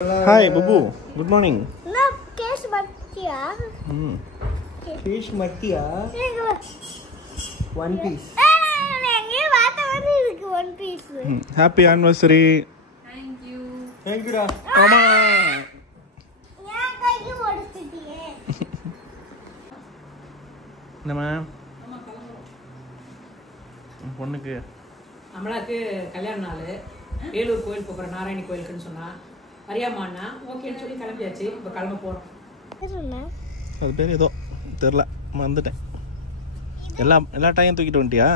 Hi, Babu. Good morning. No, Kesh Mattia. Fish Mattia. One piece. One piece. Happy anniversary. Thank you. Thank you, da. Come on. என்னம்மா பொண்ணுக்கு நம்மளாக்கு கல்யாண நாள் வேலூர் கோயில் போகிற நாராயணி கோயிலுக்குன்னு சொன்னா வரியாமான்னா ஓகேன்னு சொல்லி கிளம்பியாச்சு. இப்போ கிளம்ப போகிறோம். அது பேர் ஏதோ தெரில வந்துட்டேன். எல்லா டைம் தூக்கிட்டு வந்துட்டியா?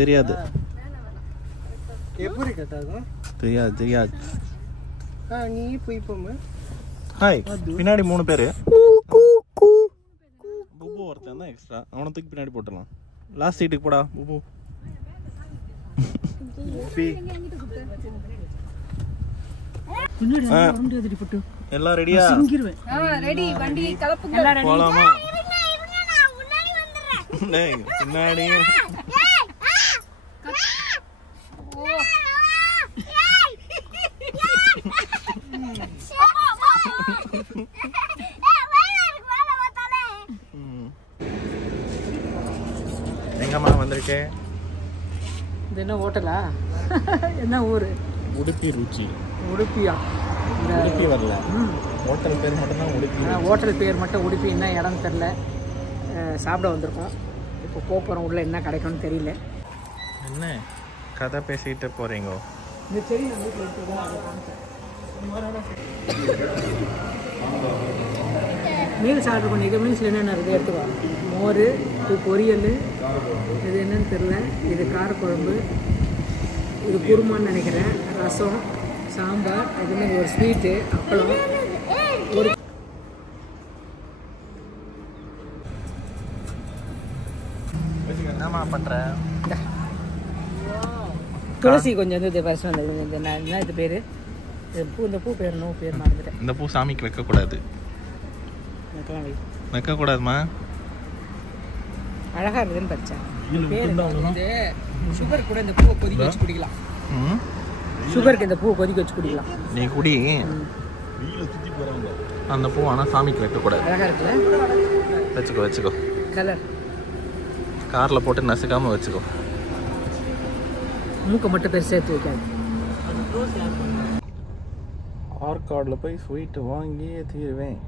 தெரியாது எப்படி கேட்டாங்க? தெரியாது. நீ போய் போமா. ஹாய், பின்னாடி 3 பேர். புபு ஒருத்தன் தான் எக்ஸ்ட்ரா. அவனை தூக்கி பின்னாடி போட்டுடலாம். லாஸ்ட் சீட்டுக்கு போடா புபு. எல்லாம் ரெடியா? போலாமா? பின்னாடி எங்கம்மா வந்திருக்கேன்? இது என்ன ஹோட்டலா? என்ன ஊர்? உடுப்பி ருச்சி. உடுப்பியா? உடுப்பி வரல. ஹோட்டல் பேர் மட்டும் தான் உடுப்பி. ஹோட்டல் பேர் மட்டும் உடுப்பி. என்ன இடம் தெரில. சாப்பிட வந்திருக்கோம். இப்போ போகிறோம். உள்ள என்ன கிடைக்கும்னு தெரியல. என்ன கதை பேசிட்டு போறீங்க? இந்த செடி நம்ம வீட்டில் எடுத்துக்கோ. மீன் சாப்பிட்டு பண்ணிக்க. மீன்ஸில் என்னென்ன இருக்குது எடுத்துக்கோ. மோர், இது பொரியல், இது என்னன்னு தெரில. இது காரக்குழம்பு, இது குருமான்னு நினைக்கிறேன். ரசம், சாம்பார், அதுமாதிரி ஒரு ஸ்வீட்டு, அப்பளம், ஒரு என்னம்மா பண்ற? துளசி கொஞ்சம் வந்து ஃபர்ஸ்ட் வந்தது. என்ன இது பேர்? இந்த பூ பேர் நோ பேர் மறந்துட்டேன். இந்த பூ சாமிக்கு வைக்கக்கூடாது. வைக்கக்கூடாதுமா. அழகா இருக்குதுன்னு படித்தேன். இது சுகர் கூட இந்த பூவை கொதிக்க வச்சு குடிக்கலாம். சுகருக்கு இந்த பூவை கொதிக்க வச்சு குடிக்கலாம். நீ குடி. அந்த பூ ஆனால் சாமிக்கு வைக்கக்கூடாது. அழகா இருக்குல்ல? வச்சுக்கோ. கலர் காரில் போட்டு நசுக்காமல் வச்சுக்கோ. மூக்கை மட்டும் பெருசாக எடுத்து வைக்காது. ஆர்காடில் போய் ஸ்வீட்டு வாங்கியே தீருவேன்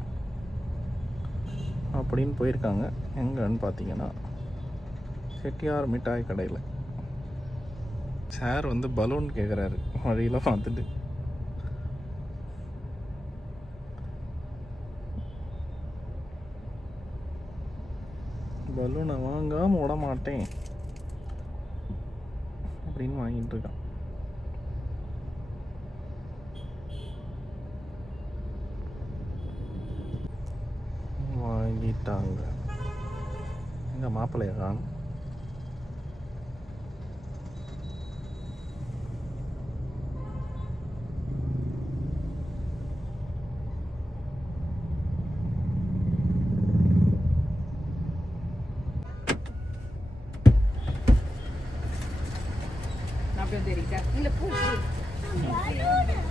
அப்படின்னு போயிருக்காங்க. எங்கன்னு பார்த்தீங்கன்னா செட்டியார் மிட்டாய் கடையில். சார் வந்து பலூன் கேட்குறாரு வழியில் பார்த்துட்டு. பலூனை வாங்காமல் விட மாட்டேன் அப்படின்னு வாங்கிட்டு இருக்கான். வாங்கிட்டாங்க. எங்க மாப்பிள்ளைய காணும்.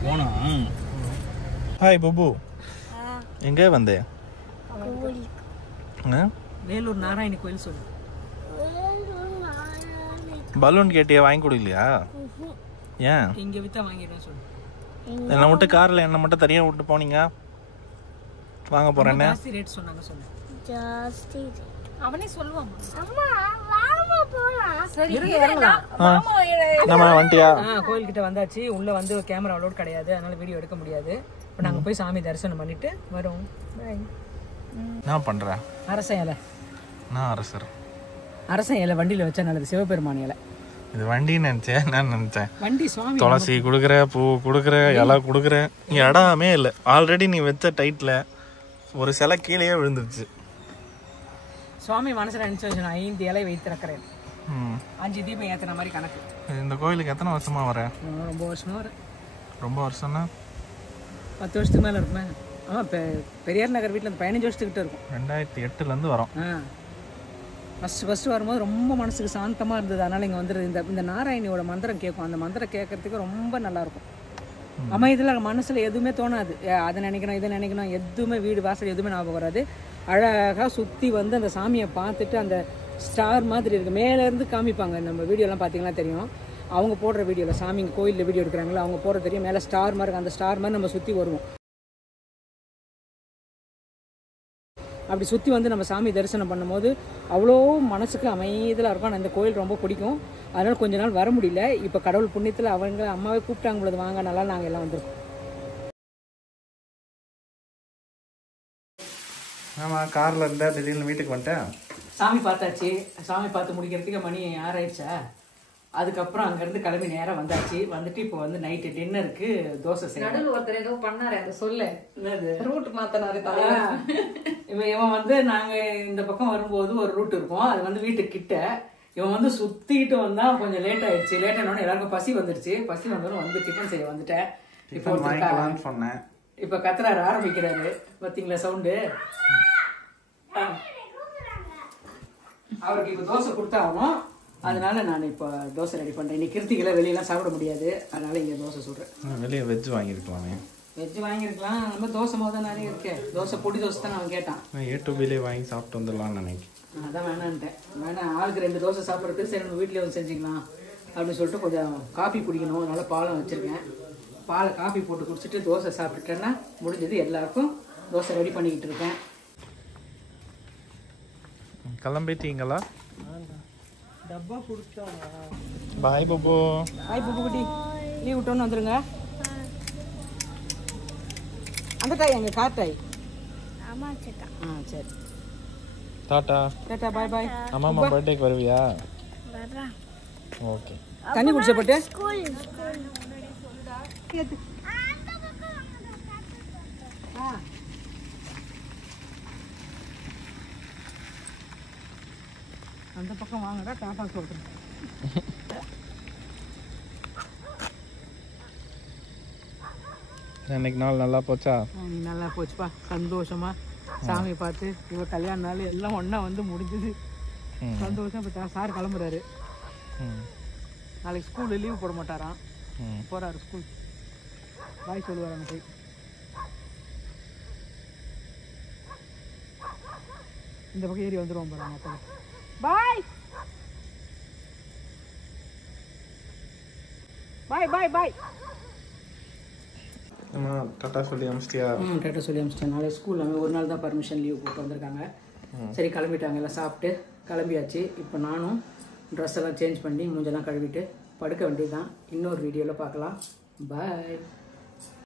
போனா. ஹாய் பபு, எங்கே வந்தே? வேலூர் நாராயணி கோயில் சொல்லு. பலூன் கேட்டியா? வாங்கி கொடுக்கலையா? ஏன்? இங்க வித்தா வாங்கிடுவேன் சொல்லு. என்னை மட்டும் காரில் என்னை மட்டும் தனியாக விட்டு போனீங்க. வாங்க போறேன்னு ஜாஸ்தி ரேட் சொன்னாங்க சொல்லு. ஜாஸ்தி அவனே சொல்லுவான். அம்மா வாமா போலாம். சரி இறங்கலாம். நம்ம வண்டியா? கோயில்கிட்ட வந்தாச்சு. உள்ள வந்து கேமரா அலோட் கிடையாது, அதனால வீடியோ எடுக்க முடியாது. இப்போ நாங்கள் போய் சாமி தரிசனம் பண்ணிட்டு வரோம். பாய். நான் பண்றேன். அரச இலை. நான் அரசர். அரச இலை வண்டியில் வச்சா நல்லது. சிவபெருமான் இலை. இது வண்டின்னு நினைச்சேன். நான் நினைச்சேன் வண்டி சுவாமி. துளசி கொடுக்குற, பூ கொடுக்குற, இலை கொடுக்குற. இங்கே இடமே இல்லை. ஆல்ரெடி நீ வச்ச டைட்டில் ஒரு சிலை கீழேயே விழுந்துருச்சு. சுவாமி மனசில் நினச்சி வச்சு நான் 5 இலை வைத்திருக்கிறேன். 5 தீபம் ஏற்றுன மாதிரி கணக்கு. இந்த கோயிலுக்கு எத்தனை வருஷமா வர? ரொம்ப வருஷமா வர. ரொம்ப வருஷம்னா 10 வருஷத்துக்கு மேலே இருக்குமே. ஆமாம், பெரியார் நகர் வீட்டில் 15 வருஷத்துக்கிட்ட இருக்கும். 2008லேருந்து வரோம். ஃபஸ்ட்டு வரும்போது ரொம்ப மனசுக்கு சாந்தமாக இருந்தது. அதனால் இங்கே வந்துடுது. இந்த நாராயணியோட மந்திரம் கேட்கும். அந்த மந்திரம் கேட்குறதுக்கு ரொம்ப நல்லாயிருக்கும். அமைதியில் மனசில் எதுவுமே தோணாது. அதை நினைக்கணும் இதை நினைக்கணும், எதுவுமே வீடு வாசல் எதுவுமே ஞாபகம் வராது. அழகாக சுற்றி வந்து அந்த சாமியை பார்த்துட்டு அந்த ஸ்டார் மாதிரி இருக்குது. மேலேருந்து காமிப்பாங்க. நம்ம வீடியோலாம் பார்த்தீங்கன்னா தெரியும். அவங்க போடுற வீடியோவில் சாமிங்க கோயிலில் வீடியோ எடுக்கிறாங்களோ அவங்க போடுற தெரியும். மேலே ஸ்டார் மாதிரி இருக்குது. அந்த ஸ்டார் மாதிரி நம்ம சுற்றி வருவோம். அப்படி சுற்றி வந்து நம்ம சாமி தரிசனம் பண்ணும்போது அவ்வளோ மனசுக்கு அமைதியாக இருக்கும். அந்த கோயில் ரொம்ப பிடிக்கும். அதனால் கொஞ்ச நாள் வர முடியல. இப்போ கடவுள் புண்ணியத்தில் அவங்க அம்மாவே கூப்பிட்டாங்க பொழுது வாங்க, நல்லா நாங்கள் எல்லாம் வந்திருக்கோம். ஆமாம், காரில் இருந்தால் திடீர்னு வீட்டுக்கு வந்துட்டேன். சாமி பார்த்தாச்சு. சாமி பார்த்து முடிக்கிறதுக்கு மணி 6 ஆயிடுச்சா. அதுக்கப்புறம் அங்கேருந்து கிளம்பி நேராக வந்தாச்சு. வந்துட்டு இப்போ வந்து நைட்டு டின்னருக்கு தோசை செய்யணும். நடுவில் ஒருத்தர் ஏதோ பண்ணாரு, அதை சொல்ல என்னது ரூட் மாத்தினாரு. இவன் வந்து நாங்கள் இந்த பக்கம் வரும்போது ஒரு ரூட் இருக்கும். அது வந்து வீட்டுக்கு கிட்ட. இவன் வந்து சுற்றிக்கிட்டு வந்தால் கொஞ்சம் லேட் ஆயிடுச்சு. லேட் ஆனோடனே எல்லாருக்கும் பசி வந்துடுச்சு. பசி வந்தோன்னு வந்து டிஃபன் செய்ய வந்துட்டேன். இப்போ வாங்கிக்கலாம்னு சொன்னேன். இப்போ கத்துறாரு, ஆரம்பிக்கிறாரு. பார்த்தீங்களா சவுண்டு? அவருக்கு இப்போ தோசை கொடுத்தாகணும். அதனால நான் இப்போ தோசை ரெடி பண்ணுறேன். இன்னைக்கு கிருத்திகளை வெளியெல்லாம் சாப்பிட முடியாது. அதனால இங்கே தோசை சுடுறேன். வெளியே வெஜ் வாங்கியிருக்கலாமே. வெஜ் வாங்கியிருக்கலாம். நம்ம தோசை முதல் நிறைய இருக்கேன். தோசை பொடி தோசை தான் அவன் கேட்டான். நான் A2Bலே வாங்கி சாப்பிட்டு வந்துடலாம்னு நினைக்கிறேன். அதான் வேணான்ட்டேன். வேணாம், ஆளுக்கு 2 தோசை சாப்பிட்றதுக்கு சரி நம்ம வீட்டில் வந்து செஞ்சுக்கலாம் அப்படின்னு சொல்லிட்டு கொஞ்சம் காஃபி குடிக்கணும். அதனால பாலம் வச்சுருக்கேன். பாலை காஃபி போட்டு குடிச்சிட்டு தோசை சாப்பிட்டுட்டேன்னா முடிஞ்சது. எல்லாருக்கும் தோசை ரெடி பண்ணிக்கிட்டு இருக்கேன். கிளம்பிட்டீங்களா? டப்பா கொடுத்தாங்க. பாய் பபு. பாய் புப்பு குட்டி. லீவ் விட்டோன்னு வந்துருங்க. அந்த டாய் எங்கள் கார் டாய். அம்மா சட்டா. சரி. டாட்டா. டாட்டா பாய் பாய். அம்மா பர்த்டேக்கு வருவியா? வரேன். ஓகே. தண்ணி குடிச்ச போட்டு ஸ்கூல் அந்த பக்கம் வாங்கடா. டாட்டா சொல்கிறேன். இன்னைக்கு நாள் நல்லா போச்சா? நீ நல்லா போச்சுப்பா. சந்தோஷமா சாமியை பார்த்து இவ கல்யாண நாள் எல்லாம் ஒன்றா வந்து முடிஞ்சது. சந்தோஷம். இப்போ சார் கிளம்புறாரு. நாளைக்கு ஸ்கூலில் லீவ் போட மாட்டாராம். போகிறாரு ஸ்கூல். பாய் சொல்லுவார் அங்கே போய். இந்த பக்கம் ஏறி வந்துடுவோம் போகிறாங்க. அப்போ பாய் பாய் பாய் பாய். அம்மா டாட்டா சொல்லி அமிச்சிட்டியா? டாட்டா சொல்லி அமிச்சிட்டேன். நாளைக்கு ஸ்கூல் அங்கே ஒரு நாள் தான் பர்மிஷன் லீவ் போட்டு வந்திருக்காங்க. சரி கிளம்பிட்டாங்க. எல்லாம் சாப்பிட்டு கிளம்பியாச்சு. இப்போ நானும் ட்ரெஸ் எல்லாம் சேஞ்ச் பண்ணி மூஞ்செல்லாம் கழுவிட்டு படுக்க வேண்டியது தான். இன்னொரு வீடியோவில் பார்க்கலாம். பாய்.